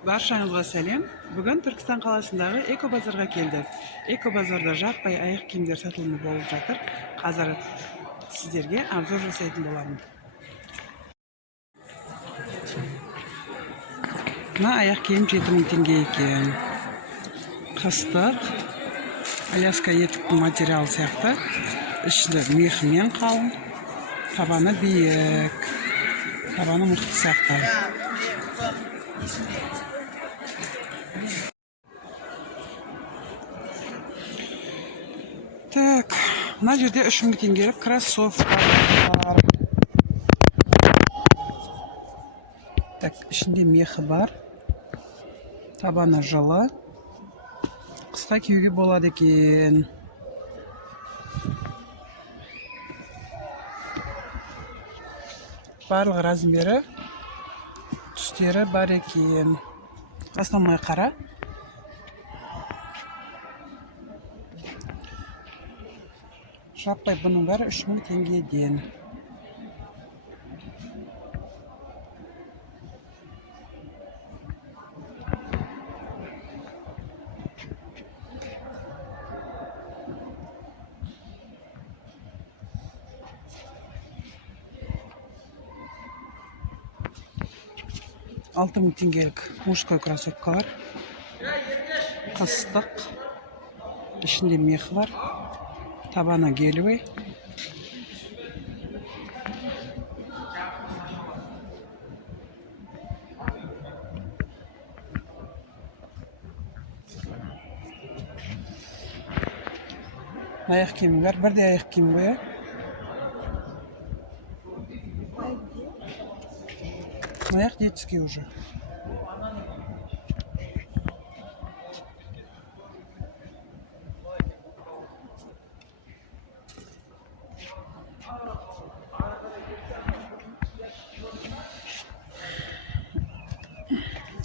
Баршаңызға сәлем. Бүгін Түркістан қаласындағы Эко-базарға келдік. Эко-базарда жаппай аяқ киімдер сатылымы болып жатыр. Қазір сіздерге обзор жасайтын боламын. Мына аяқ киім 7000 теңге екен. Қыстық, Аляска етіктің материалы сияқты. Іші мехімен қалың, табаны биік, табаны мықты сияқты. Так, мына жерде 3000 теңгелік кроссовка бар. Так, ішінде мехі бар. Табаны жылы. Қысқа киюге болады екен. Барлық размері, түстері бар екен. Основной қара. Жаппай бұның бәрі 3000 теңгеден. Алты мың теңгелік мужской кроссовкалар. Қыстық. Ішінде мехі бар. Табаны гелевый. Аяқ киімі бар. Бірде аяқ киім қоя. Аяқ детский уже.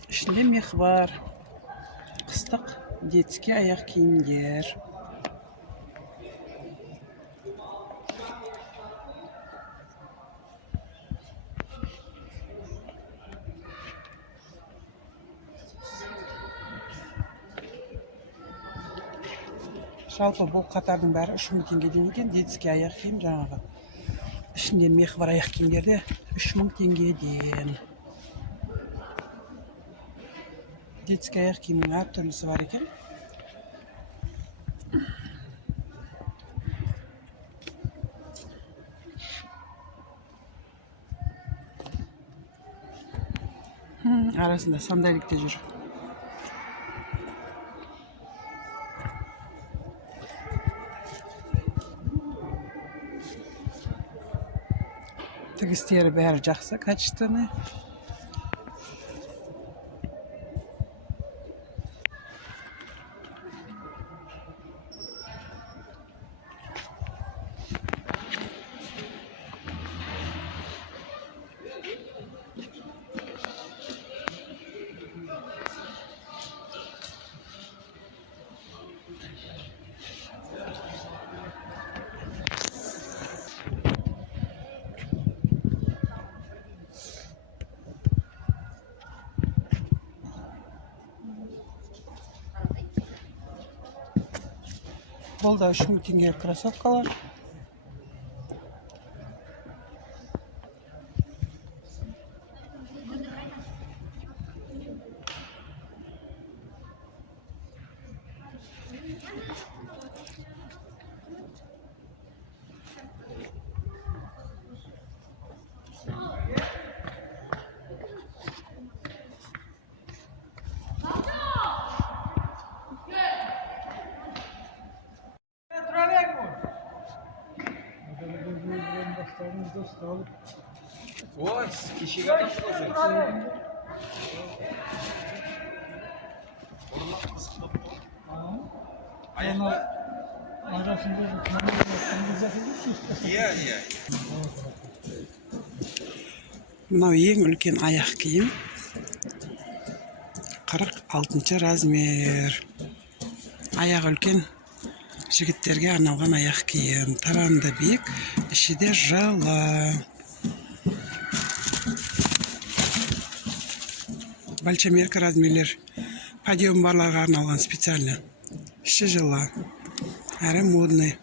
Ішінде мех бар. Қыстық детский аяқ киімдер. Жалпы бұл қатардың бәрі 3000 теңгеден екен. Детский аяқ киім жаңағы. Ішінде мех бар аяқ киімдерде 3000 теңгеден. Детский аяқ киімнің әр түрлісі бар екен. Арасында сандалик те жүр. Тігістері бәрі жақсы, качественный. Бұл да 3000 теңгелік кроссовкалар. Ой, kişiye nasıl Мынау ең үлкен аяқ киім. 46 размер. Аяқ үлкен жігіттерге арналған аяқ киім. Табаны биік, іші де жылы. большемерка размерлер. Подиум барларға арналған специально. Іші жылы, әрі модный.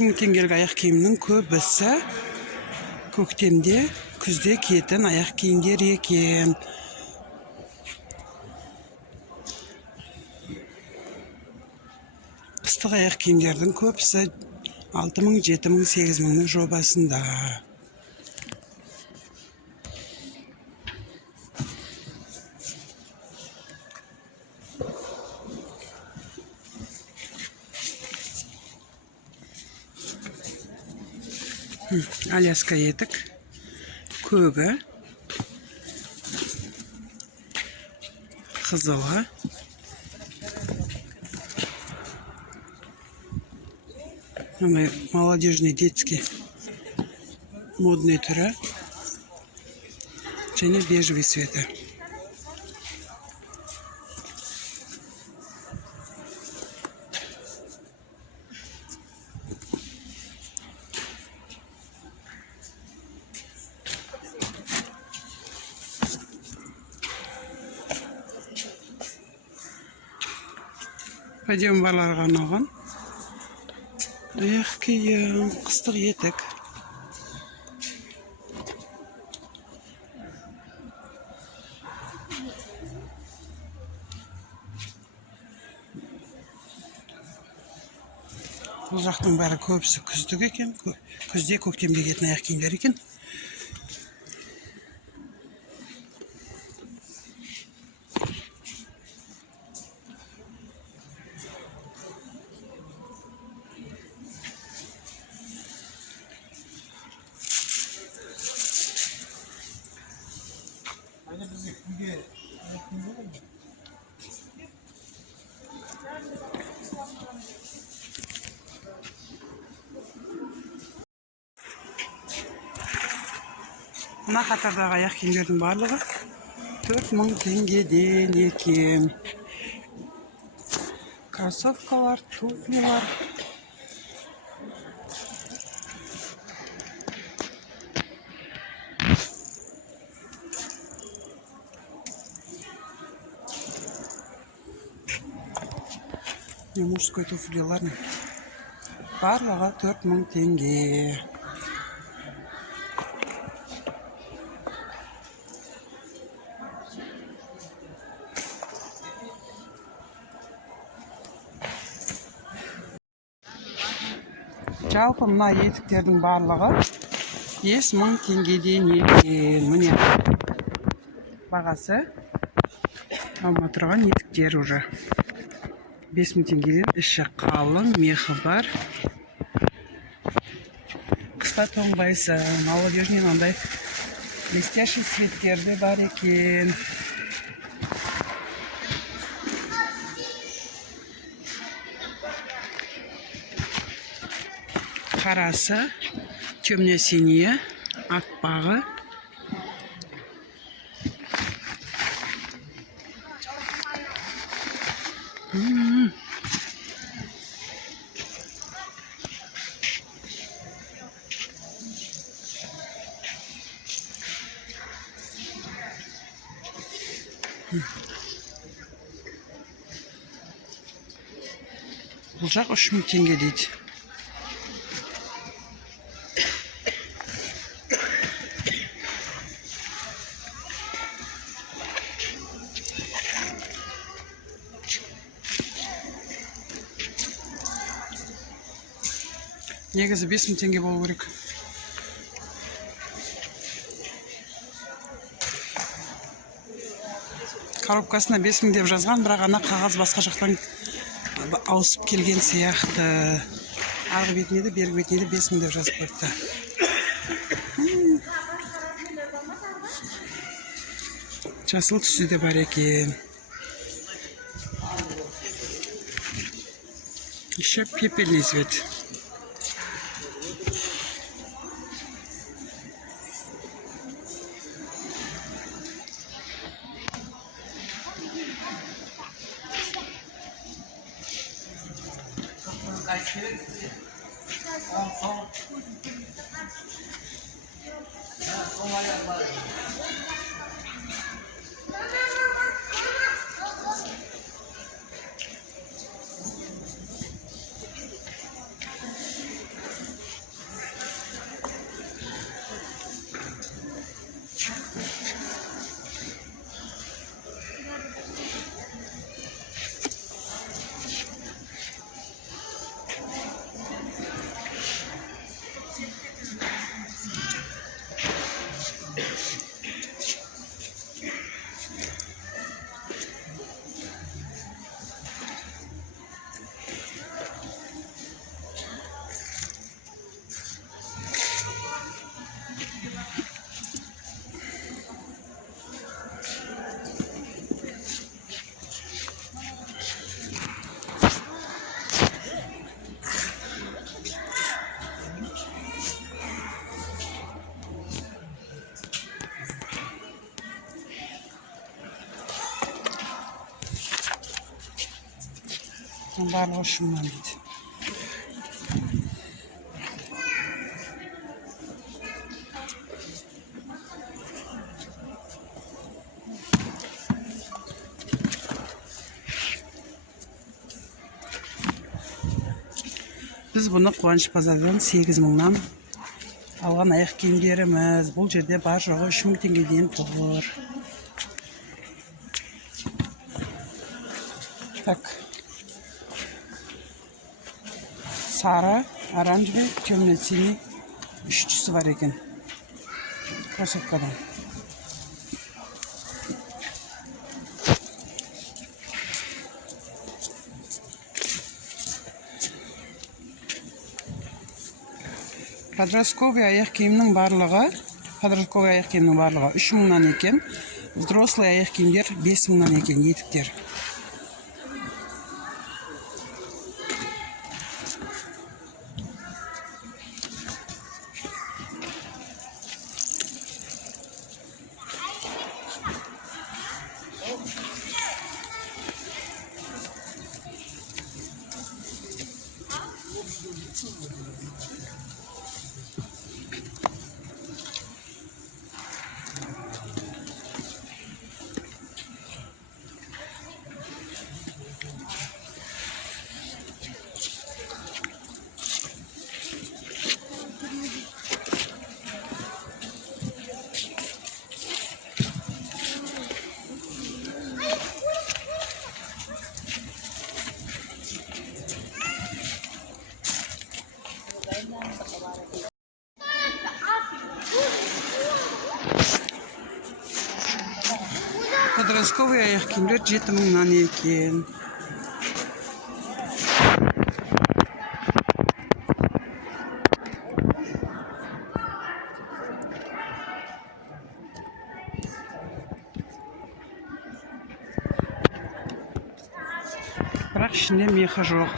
$3000 аяқ киімнің көбісі көктемде, күзде киетін аяқ киімдер екен. Қыстық аяқ киімдердің көбісі 6000, 7000, 8000 жобасында. Аляска етік, көгі, қызылы, молодежный детский модный түрі, және бежевый цветі. Подиум барларға арналған аяқ киім, қыстық етік. Бұл жақтың бәрі көбісі күздік екен, күзде көктемде киетін аяқ киімдер екен. Мына қатардағы аяқ киімдердің барлығы 4000 теңгеден екен. Кроссовкалар, туфлилар. Мужской туфлилар. Барлығы 4000 теңге. Жалпы мына етіктердің барлығы 5000 теңгеден екен. Міне бағасы алма тұрған етіктер уже 5000 теңгеден. Іші қалың, мехі бар. Қыста тоңбайсың. Молодежный мынандай блестящий цветтерде бар екен. Қарасы, темно-синие, аппағы. Бұл жақ 3000 теңге дейді. Негізі 5000 теңге болу керек. Коробкасына 5000 деп жазған, бірақ ана қағаз басқа жақтан ауысып келген сияқты. Арғы бетіне де, бергі бетіне де 5000 деп жазып қойыпты. Жасыл түсі де бар екен. Еще пепельный цвет. Барлығы шуман дейді. Біз бұны Қуаныш базардан 8000-нан алған аяқ киімдеріміз. Бұл жерде бар жоғы 3000 теңге дейін тұр. Так. Сары, оранжевый, темно-синий 3 түсі бар екен. Кроссовкадан. Подростковый аяқ киімнің барлығы 3000-нан екен. Взрослый аяқ киімдер 5000-нан екен, етіктер. Подростковый аяқ киімдер 7000-нан екен. Бірақ ішінде мехі жоқ.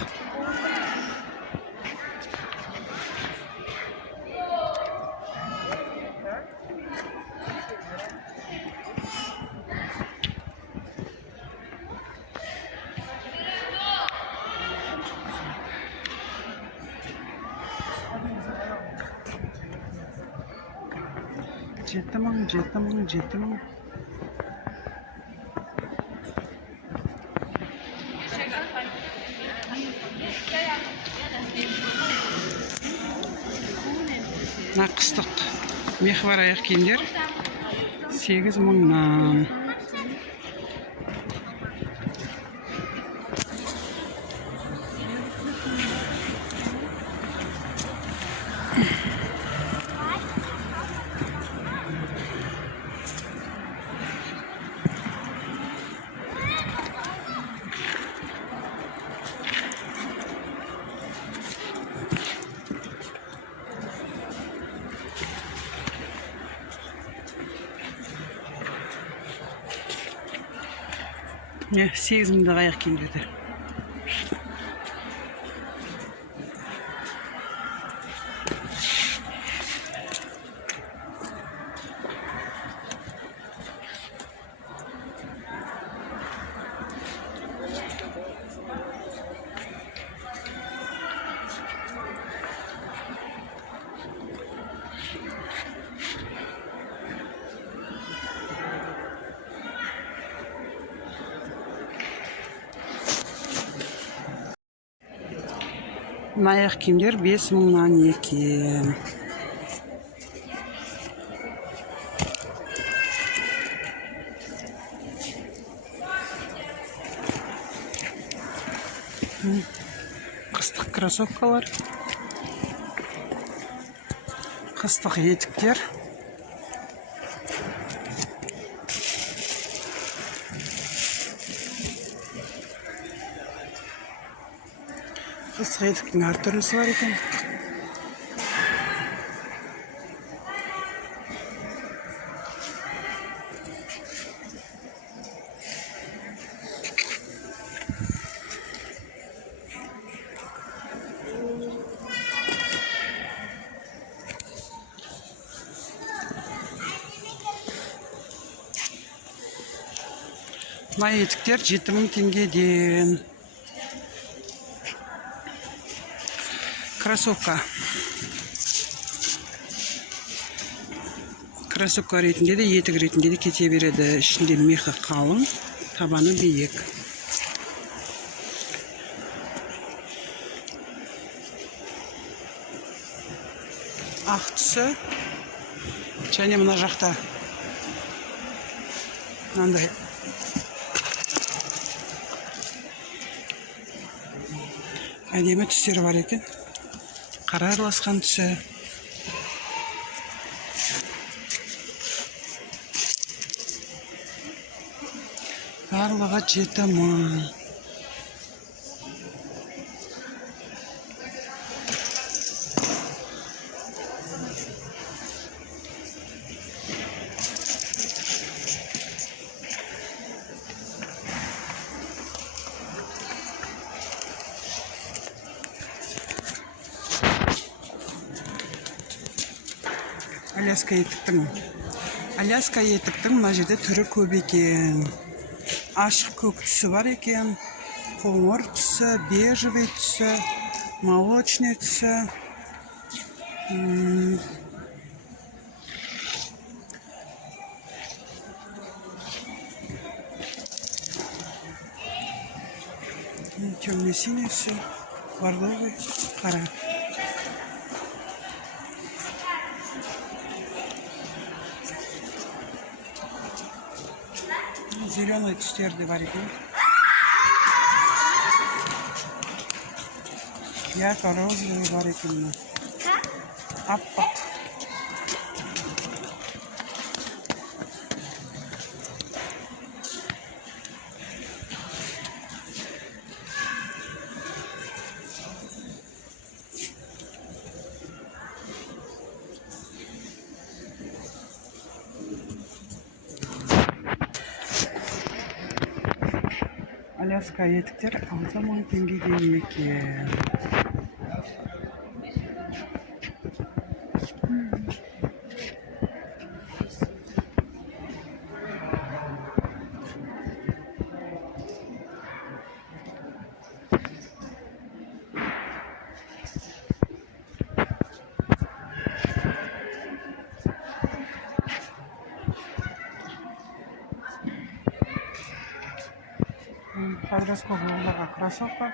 Жеті мың. Мына қыстық мехі бар аяқ киімдер 8000-нан. Міне 8.000-дағы аяқ киімдерді. Мына аяқ киімдер 5.000-нан екен. Қыстық кроссовкалар, қыстық етіктер. Қыстық етіктің әр түрлісі бар екен. Мына етіктер 7.000 теңгеден. Кроссовка. Кроссовка ретінде де, етік ретінде де кете береді. Ішінде мехі қалың, табаны биік. Ақ түсі. Және мына жақта мынандай әдемі түстері бар екен. Қара араласқан түсі. Барлығы 7.000. Аляска етіктің мына жерде түрі көп екен. Ашық көк түсі бар екен. Қоңыр түсі, бежевый түсі, молочный түсі. Темно-синий түсі, бордовый, қара. Зеленый түстерді бар екен. Ярко-розовый бар екен. Аппақ. Аляска етіктер 6.000 теңгеден екен. Подростковая кроссовка.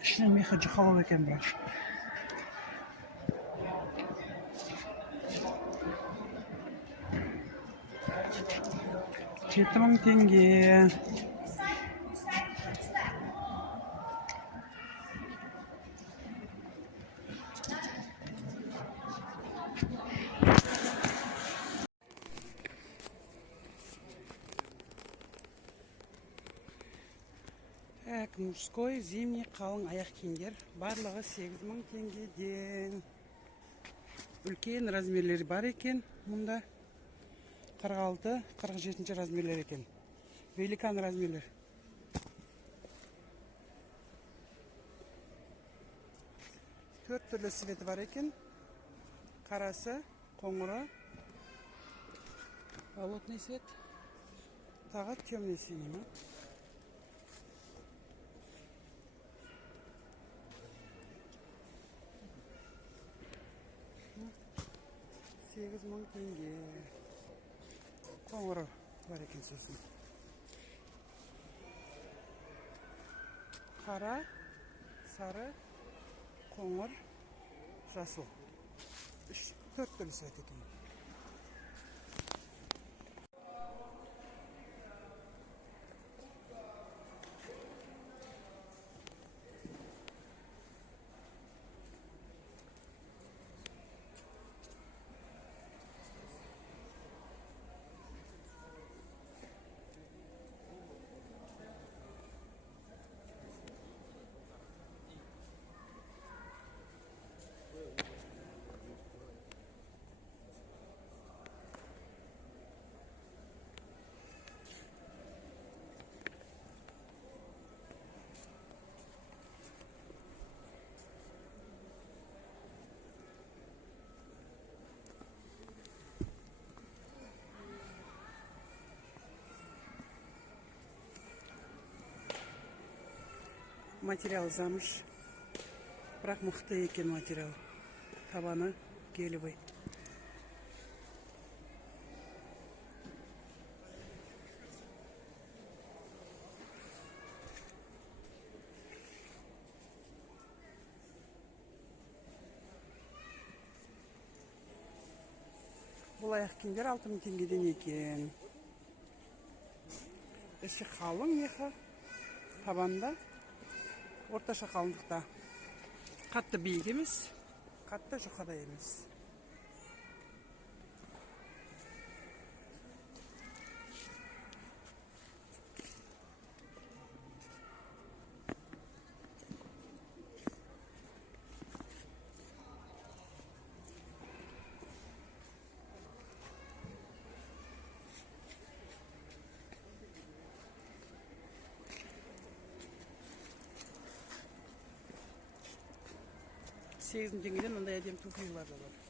Ішіне мехі жұқалау екен бірақ. 7.000 теңге. Мужской зимний қалың аяқ киімдер барлығы 8.000 теңгеден. Үлкен размерлері бар екен. Мұнда 46-47 размерлер екен. Великан размерлер. Төрт түрлі светі бар екен. Қарасы, қоңыры, болотный свет, тағы темный синий ма? $8.000 қоңыры бар екен сосын. Қара, сары, қоңыр, жасыл. Төрт түрлі свет екен. Материал замыш. Бірақ мықты екен материал. Табаны гелевый. Бұл аяқ киімдер 6000 теңгеден екен. Іші қалың меха. Табанда орташа қалыңдықта. Қатты биік емес, қатты жұқада емес. $8.000 мындай әдемі туфлилар да бар.